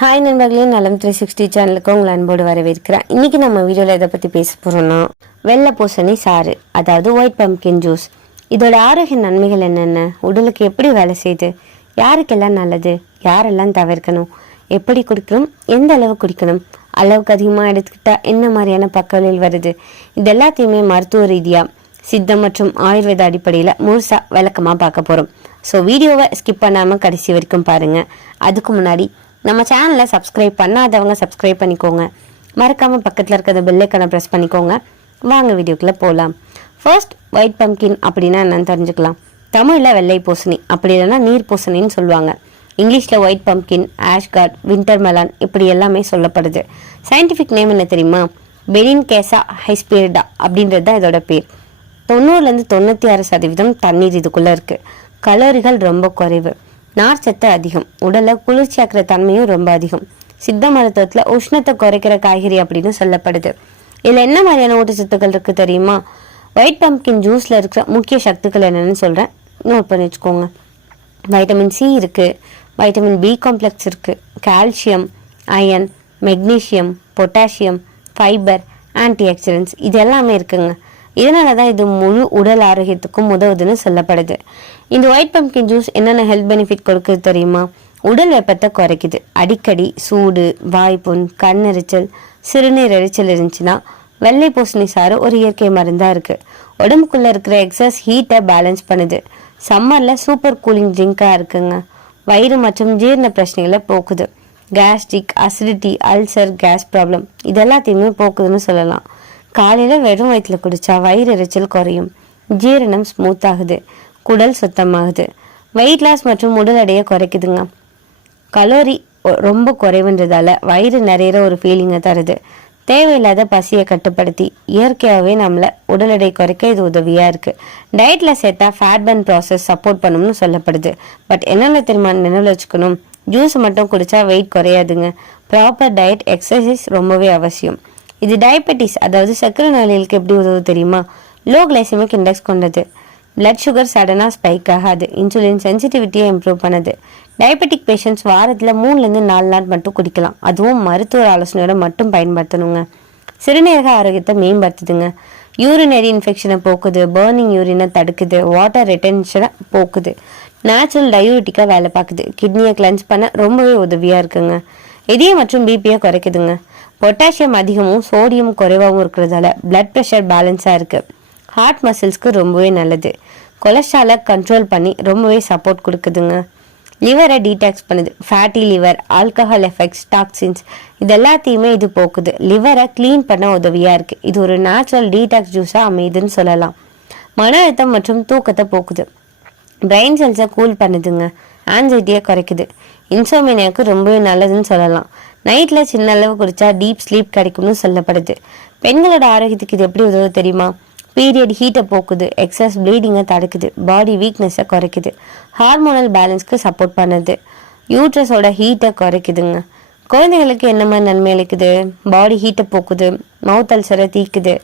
Hi நண்பர்களே நலம் three sixty சேனலுக்கு உங்களை அன்போடு வரவேற்கிறேன். இன்னைக்கு நம்ம வீடியோவில் எதை பற்றி பேச போகிறோம்னா வெள்ளை பூசணி சாறு அதாவது ஒயிட் பம்கின் ஜூஸ் இதோட ஆரோக்கிய நன்மைகள் என்னென்ன? உடலுக்கு எப்படி வேலை செய்யுது யாருக்கெல்லாம் நல்லது? யாரெல்லாம் தவிர்க்கணும்? எப்படி குடிக்கணும்? எந்த அளவு குடிக்கணும்? அளவுக்கு அதிகமாக எடுத்துக்கிட்டால் என்ன மாதிரியான பக்கவியல் வருது? இது எல்லாத்தையுமே மருத்துவ ரீதியாக சித்தம் மற்றும் ஆயுர்வேத அடிப்படையில் முழுசாக விளக்கமாக பார்க்க போகிறோம் ஸோ வீடியோவை ஸ்கிப் பண்ணாமல் கடைசி வரைக்கும் பாருங்கள் அதுக்கு முன்னாடி நம்ம சேனலை சப்ஸ்கிரைப் பண்ணாதவங்க சப்ஸ்கிரைப் பண்ணிக்கோங்க. மறக்காமல் பக்கத்தில் இருக்கிற பெல்லைக்கனை ப்ரெஸ் பண்ணிக்கோங்க. வாங்க வீடியோக்குள்ளே போகலாம் ஃபர்ஸ்ட் ஒயிட் பம்கின் அப்படின்னா என்னன்னு தெரிஞ்சுக்கலாம். தமிழில் வெள்ளை பூசணி அப்படி இல்லைன்னா நீர் பூசணின்னு சொல்லுவாங்க. இங்கிலீஷில் white pumpkin ash gourd winter melon இப்படி எல்லாமே சொல்லப்படுது. சயின்டிஃபிக் நேம் என்ன தெரியுமா? பெனின் கேசா ஹைஸ்பீரிடா அப்படின்றது தான் இதோட பேர். தொண்ணூறுலேருந்து தொண்ணூற்றி ஆறு சதவீதம் தண்ணீர் இதுக்குள்ளே இருக்குது கலோரிகள் ரொம்ப குறைவு. நார் சத்து அதிகம். உடலை குளிர்ச்சியாக்குற தன்மையும் ரொம்ப அதிகம். சித்த மருத்துவத்தில் உஷ்ணத்தை குறைக்கிற காய்கறி அப்படின்னு சொல்லப்படுது. இதில் என்ன மாதிரியான ஊட்டச்சத்துக்கள் இருக்குது தெரியுமா? ஒயிட் பம்கின் ஜூஸில் இருக்கிற முக்கிய சத்துக்கள் என்னென்னு சொல்கிறேன் நோட் பண்ணி வச்சுக்கோங்க. வைட்டமின் சி இருக்குது வைட்டமின் பி காம்ப்ளெக்ஸ் இருக்குது calcium iron magnesium potassium fibre antioxidants இது எல்லாமே இருக்குங்க. இதனால தான் இது முழு உடல் ஆரோக்கியத்துக்கும் உதவுதுன்னு சொல்லப்படுது. இந்த ஒயிட் பம்கின் ஜூஸ் என்னென்ன ஹெல்த் பெனிஃபிட் கொடுக்குது தெரியுமா? உடல் வெப்பத்தை குறைக்குது. அடிக்கடி சூடு வாய்ப்புண் கண்ணெரிச்சல் சிறுநீர் எரிச்சல் இருந்துச்சுன்னா வெள்ளை பூசணி சாறு ஒரு இயற்கை மருந்தாக இருக்குது உடம்புக்குள்ளே இருக்கிற எக்ஸஸ் ஹீட்டை பேலன்ஸ் பண்ணுது. சம்மரில் சூப்பர் கூலிங் ட்ரிங்காக இருக்குங்க. வயிறு மற்றும் ஜீரண பிரச்சனைகளை போக்குது. Gastric acidity ulcer gas problem இதெல்லாத்தையுமே போக்குதுன்னு சொல்லலாம். காலையில் வெறும் வயிற்றுல குடிச்சா வயிறு எரிச்சல் குறையும். ஜீரணம் ஸ்மூத் ஆகுது. குடல் சுத்தமாகுது. வெயிட் லாஸ் மற்றும் உடல் எடையை குறைக்குதுங்க. கலோரி ரொம்ப குறைவுன்றதால வயிறு நிறையிற ஒரு ஃபீலிங்கை தருது. தேவையில்லாத பசியை கட்டுப்படுத்தி இயற்கையாகவே நம்மளை உடல் எடை குறைக்க இது உதவியாக இருக்குது டயட்டில் சேர்த்தா ஃபேட் பர்ன் ப்ராசஸ் சப்போர்ட் பண்ணணும்னு சொல்லப்படுது. பட் என்னென்ன தெரியுமா நினைவில் வச்சுக்கணும்? ஜூஸ் மட்டும் குடிச்சா வெயிட் குறையாதுங்க. ப்ராப்பர் டயட் எக்ஸசைஸ் ரொம்பவே அவசியம். இது டயபெட்டிஸ் அதாவது சர்க்கரை நோயாளிகளுக்கு எப்படி உதவு தெரியுமா? லோ கிளைசமிக் இண்டெக்ஸ் கொண்டது. பிளட் சுகர் சடனாக ஸ்பைக் ஆகாது. இன்சுலின் சென்சிட்டிவிட்டியை இம்ப்ரூவ் பண்ணுது. டயபெட்டிக் பேஷண்ட்ஸ் வாரத்தில் மூணுலேருந்து நாலு நாள் மட்டும் குடிக்கலாம். அதுவும் மருத்துவர் ஆலோசனையோட மட்டும் பயன்படுத்தணுங்க. சிறுநீரக ஆரோக்கியத்தை மேம்படுத்துதுங்க. யூரினரி இன்ஃபெக்ஷனை போக்குது பர்னிங் யூரினை தடுக்குது வாட்டர் ரிட்டென்ஷனை போக்குது. நேச்சுரல் டயூரிட்டிக்காக வேலை பார்க்குது. கிட்னியை கிளென்ஸ் பண்ண ரொம்பவே உதவியாக இருக்குங்க. இதயம் மற்றும் பிபியை குறைக்குதுங்க. பொட்டாசியம் அதிகமும் சோடியம் குறைவாகவும் இருக்கிறதால பிளட் ப்ரெஷர் பேலன்ஸாக இருக்குது ஹார்ட் மசில்ஸ்க்கு ரொம்பவே நல்லது. கொலஸ்ட்ராலை கண்ட்ரோல் பண்ணி ரொம்பவே சப்போர்ட் கொடுக்குதுங்க. லிவரை டீடாக்ஸ் பண்ணுது. Fatty liver alcohol effects toxins இது எல்லாத்தையுமே இது போக்குது. லிவரை க்ளீன் பண்ண உதவியாக இருக்குது இது ஒரு நேச்சுரல் டீடாக்ஸ் ஜூஸாக அமையுதுன்னு சொல்லலாம். மன அழுத்தம் மற்றும் தூக்கத்தை போக்குது. பிரெயின் செல்ஸை கூல் பண்ணுதுங்க. ஆன்சைட்டியை குறைக்குது. இன்சோமினியாவுக்கு ரொம்பவே நல்லதுன்னு சொல்லலாம். நைட்டில் சின்ன அளவு குடித்தா டீப் ஸ்லீப் கிடைக்கும்னு சொல்லப்படுது. பெண்களோட ஆரோக்கியத்துக்கு இது எப்படி உதவு தெரியுமா? பீரியட் ஹீட்டை போக்குது எக்ஸஸ் ப்ளீடிங்கை தடுக்குது பாடி வீக்னஸை குறைக்குது. ஹார்மோனல் பேலன்ஸ்க்கு சப்போர்ட் பண்ணுது. யூட்ரஸோட ஹீட்டை குறைக்குதுங்க. குழந்தைங்களுக்கு என்ன மாதிரி நன்மை அளிக்குது? பாடி ஹீட்டை போக்குது மவுத் அல்சரை தீக்குது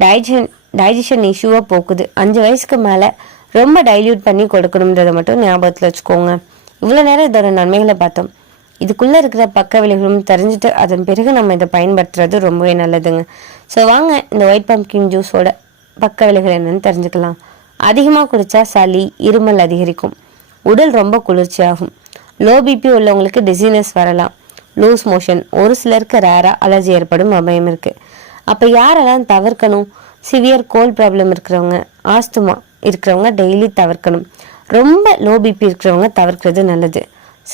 டைஜன் டைஜஷன் இஷ்யூவை போக்குது. அஞ்சு வயசுக்கு மேலே ரொம்ப டைல்யூட் பண்ணி கொடுக்கணுன்றதை மட்டும் ஞாபகத்தில் வச்சுக்கோங்க. இவ்வளோ நேரம் இதோட நன்மைகளை பார்த்தோம். இதுக்குள்ளே இருக்கிற பக்க விளைவுகளும் தெரிஞ்சுட்டு அதன் பிறகு நம்ம இதை பயன்படுத்துறது ரொம்பவே நல்லதுங்க. ஸோ வாங்க இந்த ஒயிட் பம்கின் ஜூஸோட பக்க விளைவுகள் என்னன்னு தெரிஞ்சுக்கலாம். அதிகமாக குடித்தா சளி இருமல் அதிகரிக்கும். உடல் ரொம்ப குளிர்ச்சியாகும். லோ பிபி உள்ளவங்களுக்கு டிசீனஸ் வரலாம். லூஸ் மோஷன் ஒரு சிலருக்கு ரேராக அலர்ஜி ஏற்படும் அபயம் இருக்குது அப்போ யாரெல்லாம் தவிர்க்கணும்? சிவியர் கோல் ப்ராப்ளம் இருக்கிறவங்க ஆஸ்துமா இருக்கிறவங்க டெய்லி தவிர்க்கணும். ரொம்ப லோ பிபி இருக்கிறவங்க தவிர்க்கிறது நல்லது.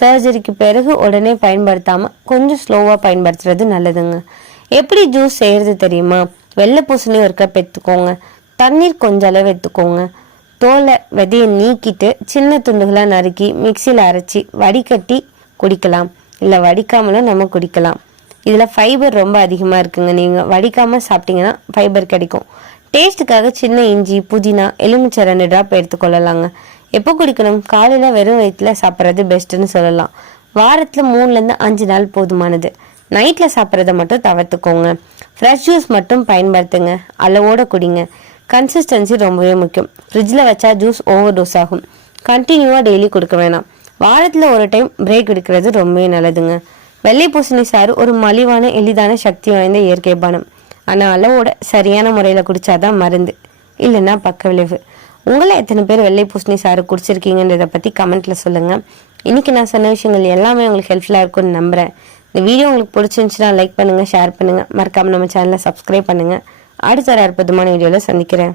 சர்ஜரிக்கு பிறகு உடனே பயன்படுத்தாமல் கொஞ்சம் ஸ்லோவாக பயன்படுத்துறது நல்லதுங்க. எப்படி ஜூஸ் செய்கிறது தெரியுமா? வெள்ளை பூசணி ஒரு கப் எடுத்துக்கோங்க. தண்ணீர் கொஞ்ச அளவு எடுத்துக்கோங்க. தோலை விதையை நீக்கிட்டு சின்ன துண்டுகளாக நறுக்கி மிக்சியில் அரைச்சி வடிகட்டி குடிக்கலாம். இல்லை வடிக்காமலும் நம்ம குடிக்கலாம். இதில் ஃபைபர் ரொம்ப அதிகமாக இருக்குங்க. நீங்கள் வடிக்காமல் சாப்பிட்டீங்கன்னா ஃபைபர் கிடைக்கும். டேஸ்ட்டுக்காக சின்ன இஞ்சி புதினா எலுமிச்சை ரெண்டு ட்ராப் எடுத்துக்கொள்ளலாங்க. எப்போ குடிக்கணும்? காலையில் வெறும் வயிற்றில் சாப்பிட்றது பெஸ்ட்டுன்னு சொல்லலாம். வாரத்தில் மூணுலேருந்து அஞ்சு நாள் போதுமானது. நைட்டில் சாப்பிட்றத மட்டும் தவிர்த்துக்கோங்க. ஃப்ரெஷ் ஜூஸ் மட்டும் பயன்படுத்துங்க. அளவோடு குடிங்க. கன்சிஸ்டன்சி ரொம்பவே முக்கியம். ஃப்ரிட்ஜில் வச்சா ஜூஸ் ஓவர் டோஸ் ஆகும் கண்டினியூவாக டெய்லி கொடுக்க வேணாம். வாரத்தில் ஒரு டைம் பிரேக் எடுக்கிறது ரொம்பவே நல்லதுங்க. வெள்ளை பூசணி சாறு ஒரு மலிவான எளிதான சக்தி வாய்ந்த இயற்கை பானம். ஆனால் அளவோட சரியான முறையில் குடித்தாதான் மருந்து. இல்லைன்னா பக்க விளைவு உங்களை எத்தனை பேர் வெள்ளை பூசணி சாறு குடிச்சிருக்கீங்கன்றதை பற்றி கமெண்ட்டில் சொல்லுங்கள் இன்றைக்கி நான் சொன்ன விஷயங்கள் எல்லாமே உங்களுக்கு ஹெல்ப்ஃபுல்லாக இருக்கும்னு நம்புகிறேன் இந்த வீடியோ உங்களுக்கு பிடிச்சிருந்துச்சுன்னா லைக் பண்ணுங்கள் ஷேர் பண்ணுங்கள் மறக்காமல் நம்ம சேனலை சப்ஸ்கிரைப் பண்ணுங்கள் அடுத்த ஒரு அற்புதமான வீடியோவில் சந்திக்கிறேன்.